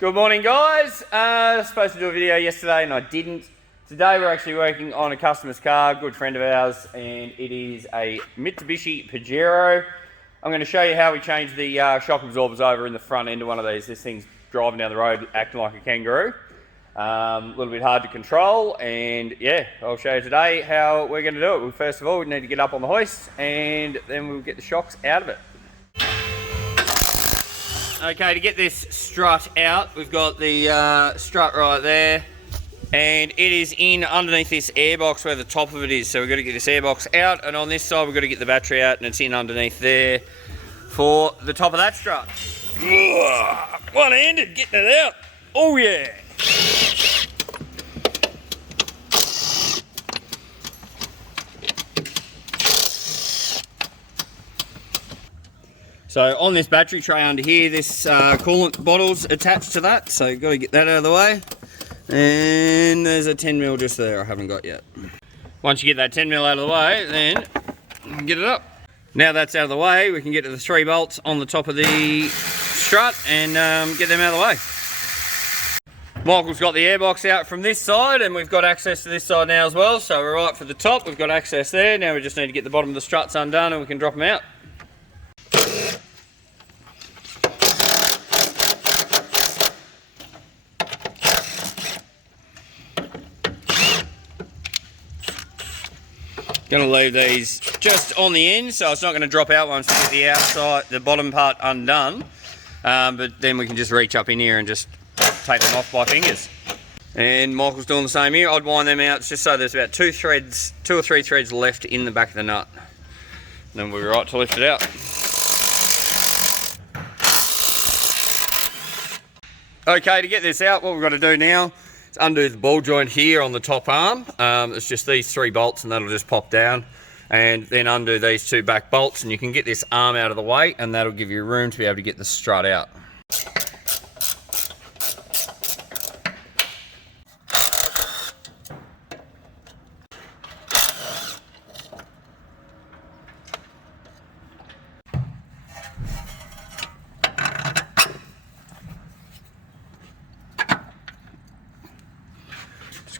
Good morning, guys. Supposed to do a video yesterday and I didn't. Today we're actually working on a customer's car, good friend of ours, and it is a Mitsubishi Pajero. I'm going to show you how we change the shock absorbers over in the front end of one of these. This thing's driving down the road acting like a kangaroo. A little bit hard to control, and yeah, I'll show you today how we're going to do it. Well, first of all, we need to get up on the hoist and then we'll get the shocks out of it. Okay, to get this strut out, we've got the strut right there, and it is in underneath this airbox where the top of it is. So we've got to get this airbox out, and on this side we've got to get the battery out, and it's in underneath there for the top of that strut. One-handed, getting it out. Oh yeah. So on this battery tray under here, this coolant bottle's attached to that, so you've got to get that out of the way. And there's a 10mm just there I haven't got yet. Once you get that 10mm out of the way, then get it up. Now that's out of the way, we can get to the 3 bolts on the top of the strut and get them out of the way. Michael's got the airbox out from this side, and we've got access to this side now as well. So we're right for the top, we've got access there. Now we just need to get the bottom of the struts undone and we can drop them out. Going to leave these just on the end, so it's not going to drop out once we get the outside, the bottom part undone. But then we can just reach up in here and just take them off by fingers. And Michael's doing the same here. I'd wind them out just so there's about 2 or 3 threads left in the back of the nut. And then we'll be right to lift it out. Okay, to get this out, what we've got to do now, undo the ball joint here on the top arm. It's just these 3 bolts and that'll just pop down, and then undo these 2 back bolts, and you can get this arm out of the way, and that'll give you room to be able to get the strut out.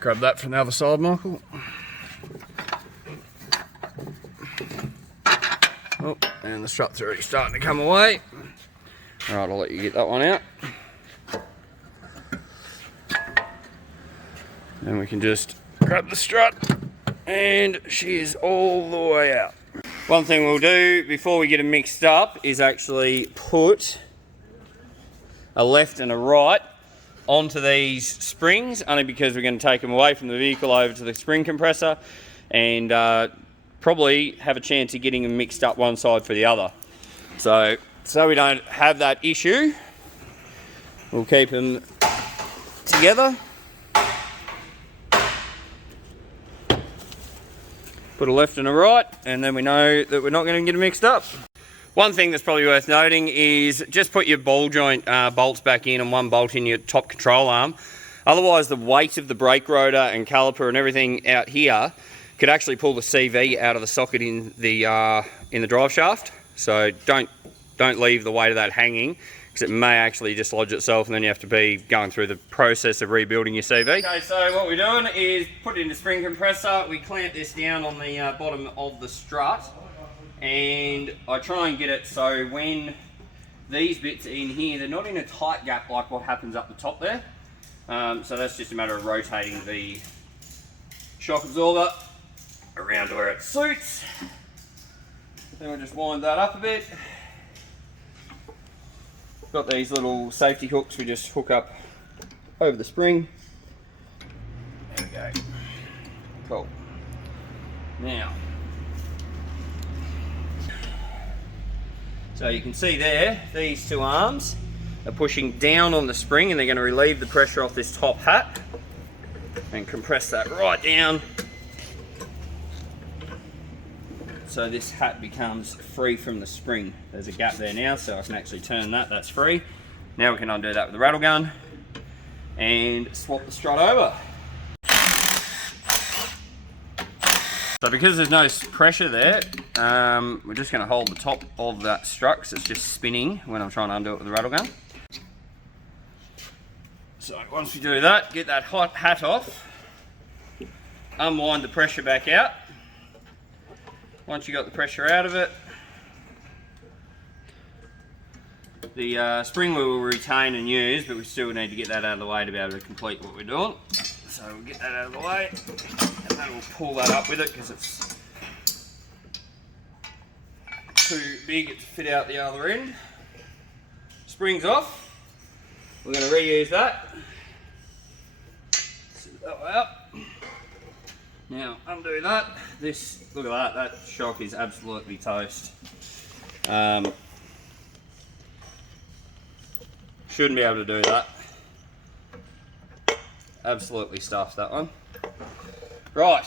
Grab that from the other side, Michael. Oh, and the strut's already starting to come away. Alright, I'll let you get that one out. And we can just grab the strut, and she is all the way out. One thing we'll do before we get them mixed up is actually put a left and a right onto these springs, only because we're going to take them away from the vehicle over to the spring compressor, and probably have a chance of getting them mixed up one side for the other. So we don't have that issue, we'll keep them together. Put a left and a right, and then we know that we're not going to get them mixed up. One thing that's probably worth noting is just put your ball joint bolts back in and 1 bolt in your top control arm. Otherwise, the weight of the brake rotor and caliper and everything out here could actually pull the CV out of the socket in the drive shaft. So don't leave the weight of that hanging, because it may actually dislodge itself, and then you have to be going through the process of rebuilding your CV. Okay, so what we're doing is put it in the spring compressor. We clamp this down on the bottom of the strut, and I try and get it so when these bits are in here, they're not in a tight gap like what happens up the top there. So that's just a matter of rotating the shock absorber around to where it suits. Then we'll just wind that up a bit. Got these little safety hooks we just hook up over the spring. There we go. Cool. Now, so you can see there, these 2 arms are pushing down on the spring, and they're going to relieve the pressure off this top hat and compress that right down, so this hat becomes free from the spring. There's a gap there now, so I can actually turn that, that's free. Now we can undo that with the rattle gun and swap the strut over. So because there's no pressure there, we're just going to hold the top of that strut because it's just spinning when I'm trying to undo it with the rattle gun. So once we do that, get that hot hat off, unwind the pressure back out. Once you got the pressure out of it, the spring wheel will retain and use, but we still need to get that out of the way to be able to complete what we're doing. So we'll get that out of the way, and then we'll pull that up with it because it's too big to fit out the other end. Spring's off. We're going to reuse that. Sit that way up. Now undo that. This, look at that. That shock is absolutely toast. Shouldn't be able to do that. Absolutely stuffed, that one. Right.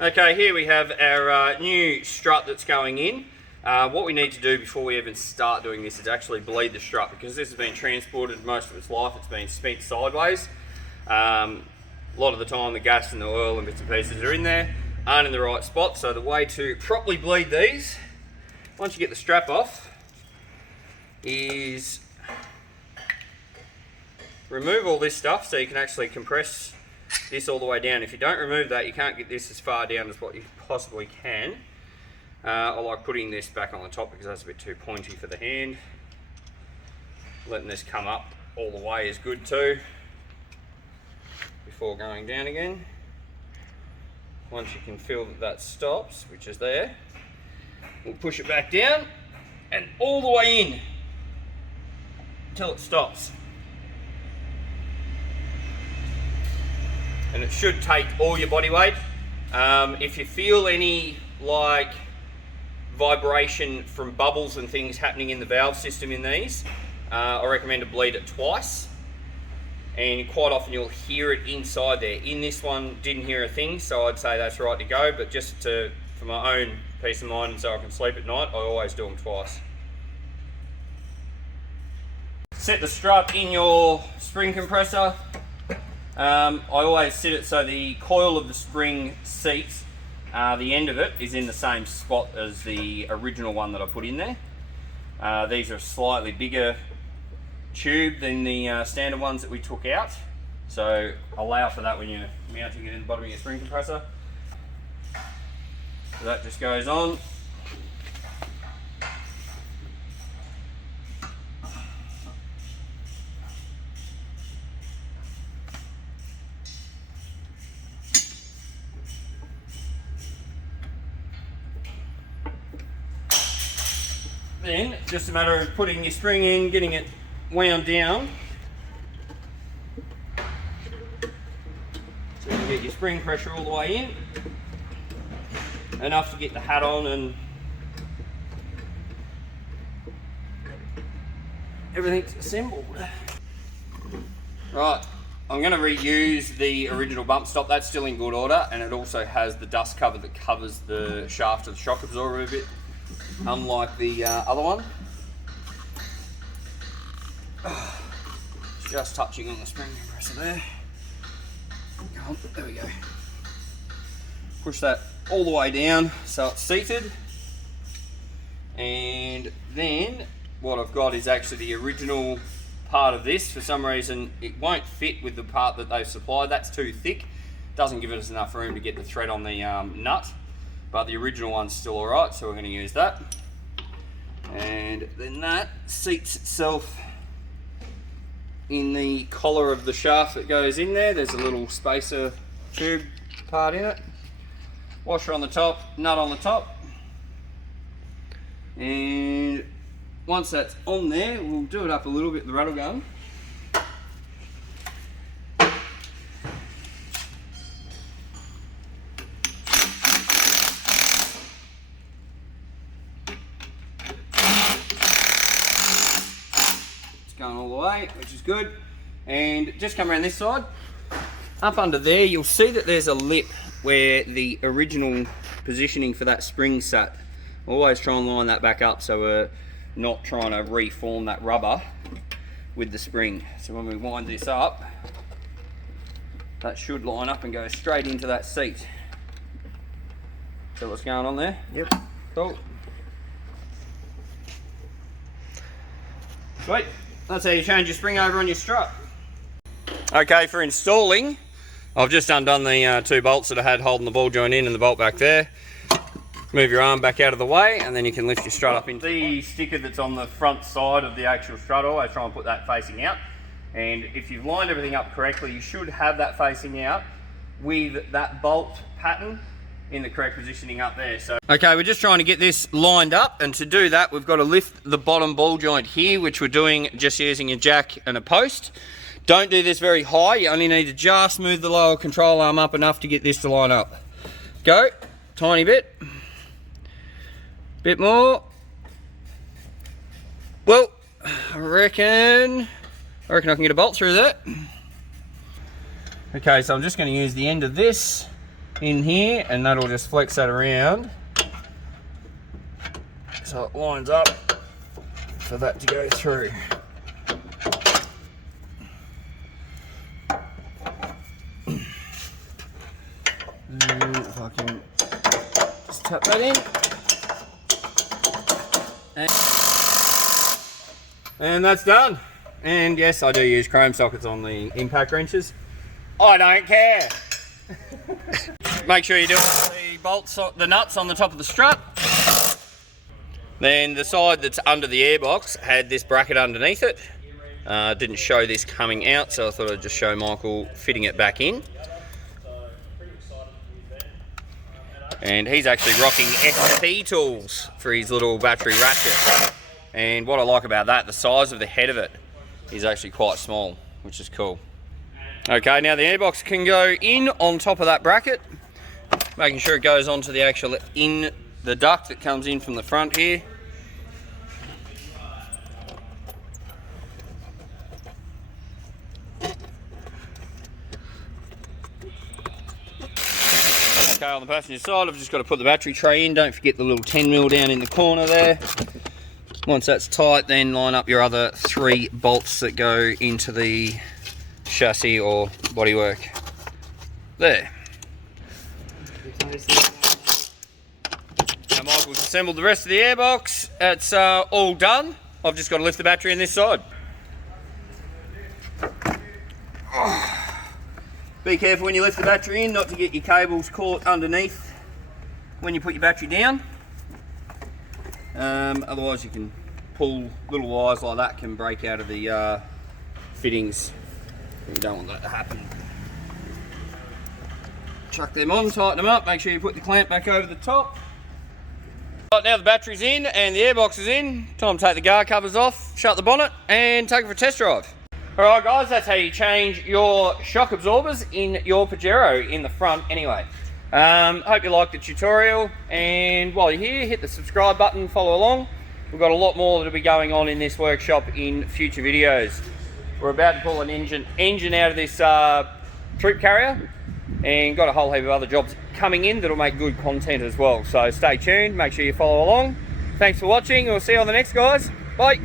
Okay, here we have our new strut that's going in. What we need to do before we even start doing this is actually bleed the strut, because this has been transported most of its life. It's been spent sideways. A lot of the time the gas and the oil and bits and pieces are in there, aren't in the right spot. So the way to properly bleed these, once you get the strap off, is remove all this stuff so you can actually compress this all the way down. If you don't remove that, you can't get this as far down as what you possibly can. I like putting this back on the top because that's a bit too pointy for the hand. Letting this come up all the way is good too, before going down again. Once you can feel that that stops, which is there, we'll push it back down and all the way in until it stops. And it should take all your body weight. If you feel any like vibration from bubbles and things happening in the valve system in these, I recommend to bleed it twice. And quite often you'll hear it inside there. In this one, didn't hear a thing, so I'd say that's right to go. But just for my own peace of mind and so I can sleep at night, I always do them twice. Set the strut in your spring compressor. I always sit it so the coil of the spring seat, the end of it, is in the same spot as the original one that I put in there. These are a slightly bigger tube than the standard ones that we took out, so allow for that when you're mounting it in the bottom of your spring compressor. So that just goes on. Then it's just a matter of putting your spring in, getting it wound down, so you can get your spring pressure all the way in, enough to get the hat on and everything's assembled. Right, I'm going to reuse the original bump stop. That's still in good order, and it also has the dust cover that covers the shaft of the shock absorber a bit, unlike the other one. Just touching on the spring compressor there. There we go. Push that all the way down so it's seated. And then what I've got is actually the original part of this. For some reason it won't fit with the part that they've supplied. That's too thick. Doesn't give us enough room to get the thread on the nut. But the original one's still alright, so we're going to use that. And then that seats itself in the collar of the shaft that goes in there. There's a little spacer tube part in it. Washer on the top, nut on the top. And once that's on there, we'll do it up a little bit with the rattle gun. Going all the way, which is good. And just come around this side. Up under there, you'll see that there's a lip where the original positioning for that spring sat. Always try and line that back up so we're not trying to reform that rubber with the spring. So when we wind this up, that should line up and go straight into that seat. So what's going on there? Yep. Cool. Sweet. That's how you change your spring over on your strut. Okay, for installing, I've just undone the 2 bolts that I had holding the ball joint in and the bolt back there. Move your arm back out of the way and then you can lift your strut up into the sticker that's on the front side of the actual strut. I always try and put that facing out. And if you've lined everything up correctly, you should have that facing out with that bolt pattern in the correct positioning up there. So okay, we're just trying to get this lined up, and to do that we've got to lift the bottom ball joint here, which we're doing just using a jack and a post. Don't do this very high, you only need to just move the lower control arm up enough to get this to line up. Go, tiny bit. Bit more. Well, I reckon I can get a bolt through that. Okay, so I'm just going to use the end of this in here and that'll just flex that around so it lines up for that to go through. And if I can just tap that in. And that's done. And yes, I do use chrome sockets on the impact wrenches. I don't care. Make sure you do the bolts, the nuts on the top of the strut. Then the side that's under the airbox had this bracket underneath it. Didn't show this coming out, so I thought I'd just show Michael fitting it back in. And he's actually rocking SP tools for his little battery ratchet. And what I like about that, the size of the head of it is actually quite small, which is cool. Okay, now the airbox can go in on top of that bracket, making sure it goes onto the actual the duct that comes in from the front here. Okay, on the passenger side, I've just got to put the battery tray in. Don't forget the little 10mm down in the corner there. Once that's tight, then line up your other 3 bolts that go into the chassis or bodywork. There. Now Michael's assembled the rest of the airbox. It's all done. I've just got to lift the battery in this side. Be careful when you lift the battery in not to get your cables caught underneath when you put your battery down. Otherwise you can pull little wires like that, can break out of the fittings. You don't want that to happen. Chuck them on, tighten them up, make sure you put the clamp back over the top. Right, now the battery's in and the airbox is in. Time to take the guard covers off, shut the bonnet and take it for a test drive. Alright guys, that's how you change your shock absorbers in your Pajero in the front anyway. Hope you liked the tutorial, and while you're here, hit the subscribe button, follow along. We've got a lot more that'll be going on in this workshop in future videos. We're about to pull an engine out of this troop carrier, and got a whole heap of other jobs coming in that'll make good content as well. So stay tuned, make sure you follow along. Thanks for watching, we'll see you on the next, guys. Bye.